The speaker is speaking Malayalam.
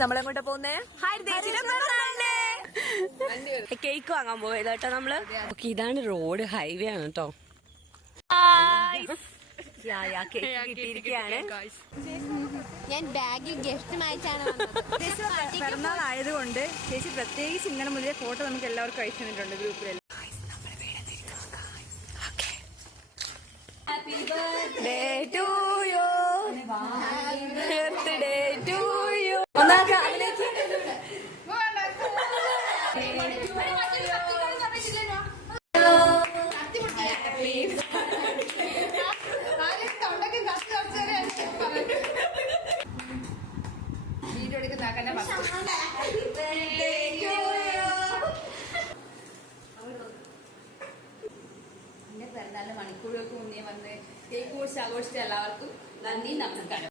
നമ്മളെങ്ങോട്ടാ പോകുന്നേ? കേക്ക് വാങ്ങാൻ പോയത് കേട്ടോ നമ്മള്. ഇതാണ് റോഡ്, ഹൈവേ ആണ് കേട്ടോ. കിട്ടിയിരിക്കുകയാണ്. ഞാൻ ബാഗിൽ ഗിഫ്റ്റ് അയച്ചാണ് പിറന്നാൾ ആയതുകൊണ്ട് ചേച്ചി പ്രത്യേകിച്ച് ഇങ്ങനെ മുതലേ ഫോട്ടോ നമുക്ക് എല്ലാവർക്കും അയച്ചു തന്നിട്ടുണ്ട് ഗ്രൂപ്പിൽ. Happy birthday to you. Birthday to you. മണിക്കൂറുകൾക്ക് മുന്നേ വന്ന് കേക്ക് കുറിച്ച് ആഘോഷിച്ച എല്ലാവർക്കും നന്ദി, നമസ്കാരം.